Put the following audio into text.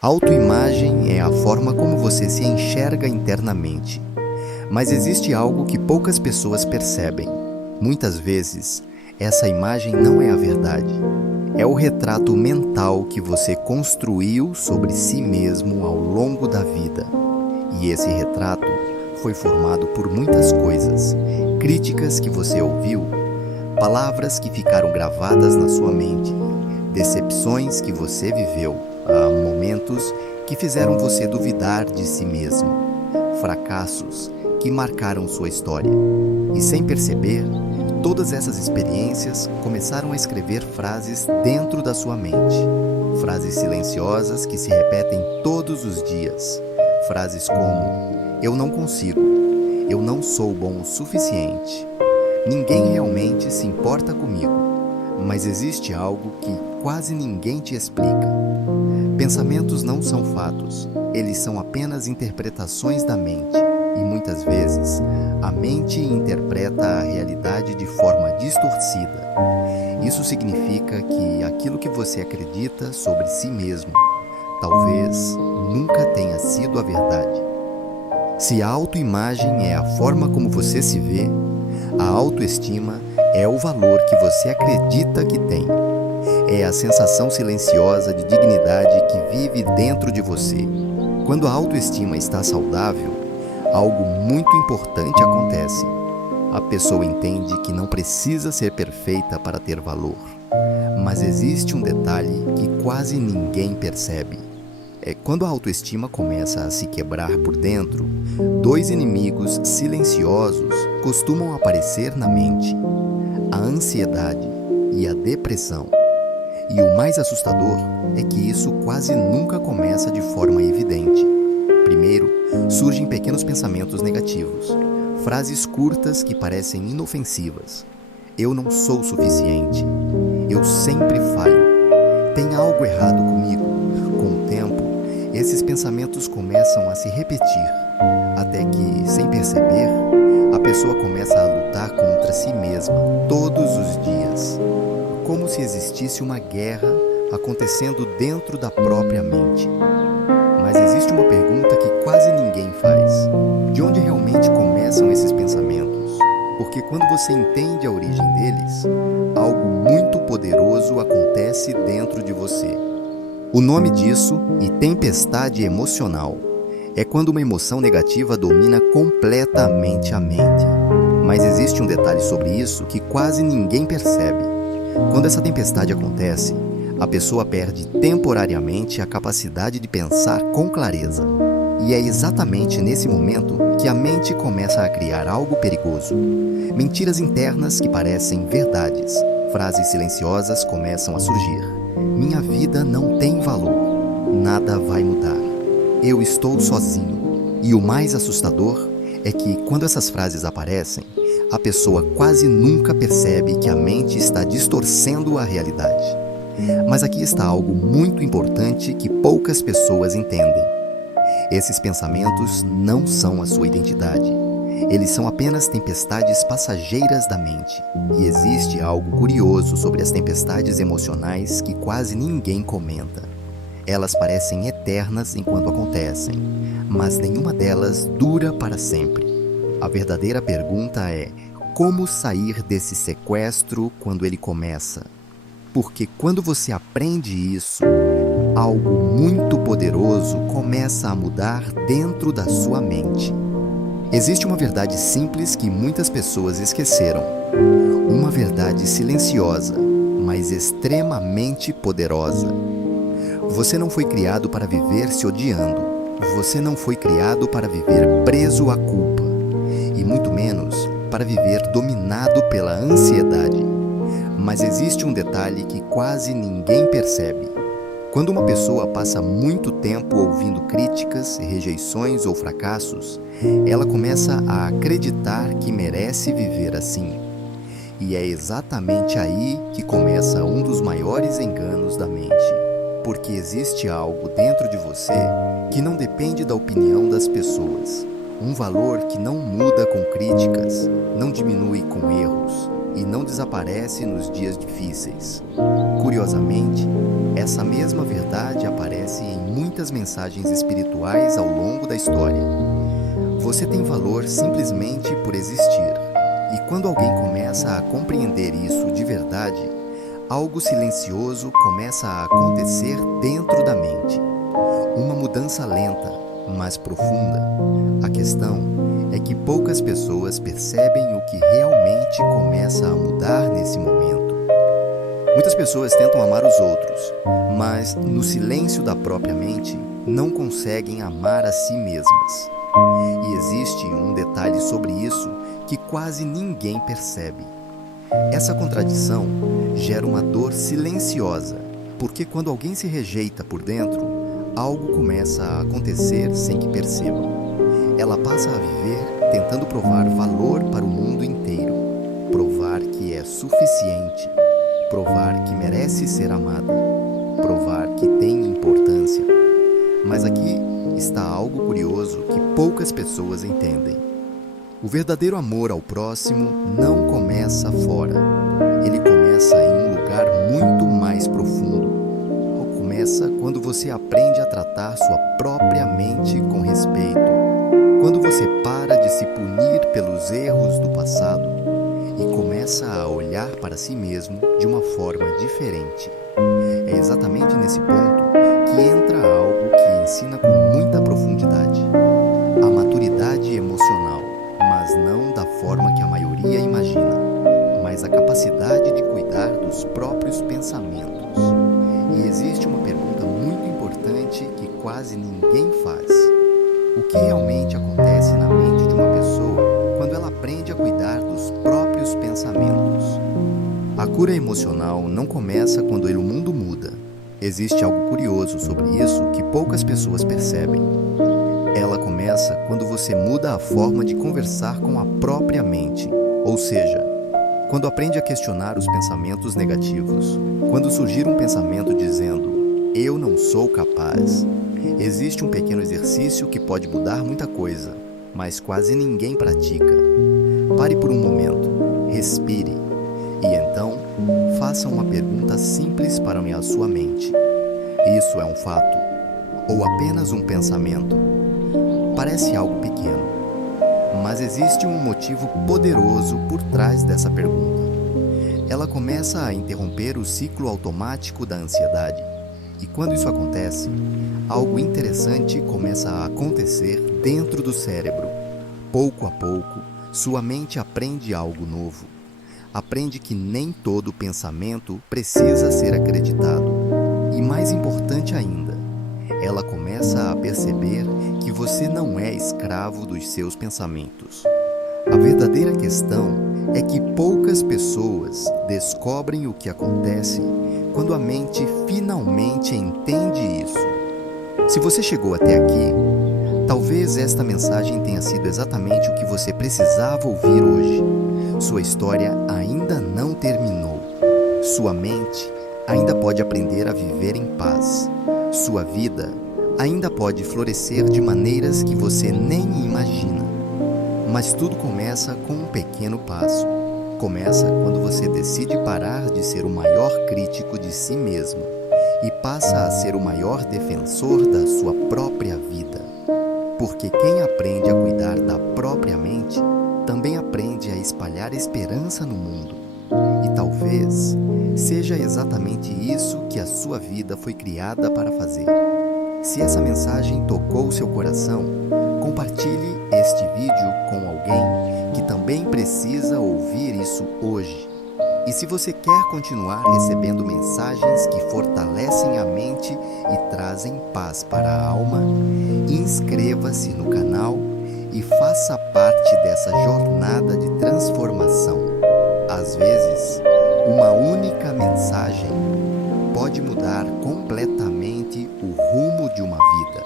Autoimagem é a forma como você se enxerga internamente. Mas existe algo que poucas pessoas percebem. Muitas vezes, essa imagem não é a verdade. É o retrato mental que você construiu sobre si mesmo ao longo da vida. E esse retrato foi formado por muitas coisas, críticas que você ouviu, palavras que ficaram gravadas na sua mente, decepções que você viveu, momentos que fizeram você duvidar de si mesmo, fracassos que marcaram sua história. E sem perceber, todas essas experiências começaram a escrever frases dentro da sua mente. Frases silenciosas que se repetem todos os dias. Frases como: eu não consigo, eu não sou bom o suficiente, ninguém realmente se importa comigo, mas existe algo que quase ninguém te explica. Pensamentos não são fatos, eles são apenas interpretações da mente. E muitas vezes, a mente interpreta a realidade de forma distorcida. Isso significa que aquilo que você acredita sobre si mesmo, talvez nunca tenha sido a verdade. Se a autoimagem é a forma como você se vê, a autoestima é o valor que você acredita que tem. É a sensação silenciosa de dignidade que vive dentro de você. Quando a autoestima está saudável, algo muito importante acontece. A pessoa entende que não precisa ser perfeita para ter valor. Mas existe um detalhe que quase ninguém percebe. Quando a autoestima começa a se quebrar por dentro, dois inimigos silenciosos costumam aparecer na mente: a ansiedade e a depressão. E o mais assustador é que isso quase nunca começa de forma evidente. Primeiro, surgem pequenos pensamentos negativos, frases curtas que parecem inofensivas. Eu não sou suficiente. Eu sempre falho. Tem algo errado comigo. Com o tempo, esses pensamentos começam a se repetir, até que, sem perceber, a pessoa começa a lutar contra si mesma todos os dias, como se existisse uma guerra acontecendo dentro da própria mente. Mas existe uma pergunta que quase ninguém faz: de onde realmente começam esses pensamentos? Porque quando você entende a origem deles, algo muito poderoso acontece dentro de você. O nome disso é tempestade emocional. É quando uma emoção negativa domina completamente a mente. Mas existe um detalhe sobre isso que quase ninguém percebe. Quando essa tempestade acontece, a pessoa perde temporariamente a capacidade de pensar com clareza. E é exatamente nesse momento que a mente começa a criar algo perigoso. Mentiras internas que parecem verdades. Frases silenciosas começam a surgir. Minha vida não tem valor. Nada vai mudar. Eu estou sozinho. E o mais assustador é que, quando essas frases aparecem, a pessoa quase nunca percebe que a mente está distorcendo a realidade. Mas aqui está algo muito importante que poucas pessoas entendem. Esses pensamentos não são a sua identidade. Eles são apenas tempestades passageiras da mente. E existe algo curioso sobre as tempestades emocionais que quase ninguém comenta. Elas parecem eternas enquanto acontecem, mas nenhuma delas dura para sempre. A verdadeira pergunta é: como sair desse sequestro quando ele começa? Porque quando você aprende isso, algo muito poderoso começa a mudar dentro da sua mente. Existe uma verdade simples que muitas pessoas esqueceram. Uma verdade silenciosa, mas extremamente poderosa. Você não foi criado para viver se odiando. Você não foi criado para viver preso à culpa. E muito menos para viver dominado pela ansiedade. Mas existe um detalhe que quase ninguém percebe. Quando uma pessoa passa muito tempo ouvindo críticas, rejeições ou fracassos, ela começa a acreditar que merece viver assim. E é exatamente aí que começa um dos maiores enganos da mente. Porque existe algo dentro de você que não depende da opinião das pessoas. Um valor que não muda com críticas, não diminui com erros e não desaparece nos dias difíceis. Curiosamente, essa mesma verdade aparece em muitas mensagens espirituais ao longo da história. Você tem valor simplesmente por existir, e quando alguém começa a compreender isso de verdade, algo silencioso começa a acontecer dentro da mente. Uma mudança lenta, mas profunda. A questão é que poucas pessoas percebem o que realmente começa a mudar nesse momento. Muitas pessoas tentam amar os outros, mas no silêncio da própria mente não conseguem amar a si mesmas. E existe um detalhe sobre isso que quase ninguém percebe. Essa contradição gera uma dor silenciosa, porque quando alguém se rejeita por dentro, algo começa a acontecer sem que perceba. Ela passa a viver tentando provar valor para o mundo inteiro, provar que é suficiente, provar que merece ser amada, provar que tem importância. Mas aqui está algo curioso que poucas pessoas entendem. O verdadeiro amor ao próximo não começa fora. Ele começa em um lugar muito mais profundo. Começa quando você aprende a tratar sua própria mente com respeito. Quando você para de se punir pelos erros do passado e começa a olhar para si mesmo de uma forma diferente. É exatamente nesse ponto que entra algo que ensina com muita profundidade. A maturidade emocional, mas não da forma que a maioria imagina, mas a capacidade de cuidar dos próprios pensamentos. E existe uma pergunta muito importante que quase ninguém faz. O que realmente acontece na mente de uma pessoa quando ela aprende a cuidar dos próprios pensamentos? A cura emocional não começa quando o mundo muda. Existe algo curioso sobre isso que poucas pessoas percebem. Ela começa quando você muda a forma de conversar com a própria mente, ou seja, quando aprende a questionar os pensamentos negativos. Quando surgir um pensamento dizendo, eu não sou capaz, existe um pequeno exercício que pode mudar muita coisa, mas quase ninguém pratica. Pare por um momento, respire, e então faça uma pergunta simples para a sua mente. Isso é um fato? Ou apenas um pensamento? Parece algo pequeno, mas existe um motivo poderoso por trás dessa pergunta. Ela começa a interromper o ciclo automático da ansiedade. E quando isso acontece, algo interessante começa a acontecer dentro do cérebro. Pouco a pouco, sua mente aprende algo novo. Aprende que nem todo pensamento precisa ser acreditado. E mais importante ainda, ela começa a perceber que você não é escravo dos seus pensamentos. A verdadeira questão é que poucas pessoas descobrem o que acontece quando a mente finalmente entende isso. Se você chegou até aqui, talvez esta mensagem tenha sido exatamente o que você precisava ouvir hoje. Sua história ainda não terminou. Sua mente ainda pode aprender a viver em paz. Sua vida ainda pode florescer de maneiras que você nem imagina. Mas tudo começa com um pequeno passo. Começa quando você decide parar de ser o maior crítico de si mesmo e passa a ser o maior defensor da sua própria vida. Porque quem aprende a cuidar da própria mente também aprende a espalhar esperança no mundo. E talvez seja exatamente isso que a sua vida foi criada para fazer. Se essa mensagem tocou seu coração, compartilhe este vídeo com alguém que também precisa ouvir isso hoje. E se você quer continuar recebendo mensagens que fortalecem a mente e trazem paz para a alma, inscreva-se no canal e faça parte dessa jornada de transformação. Às vezes, uma única mensagem pode mudar completamente o rumo de uma vida.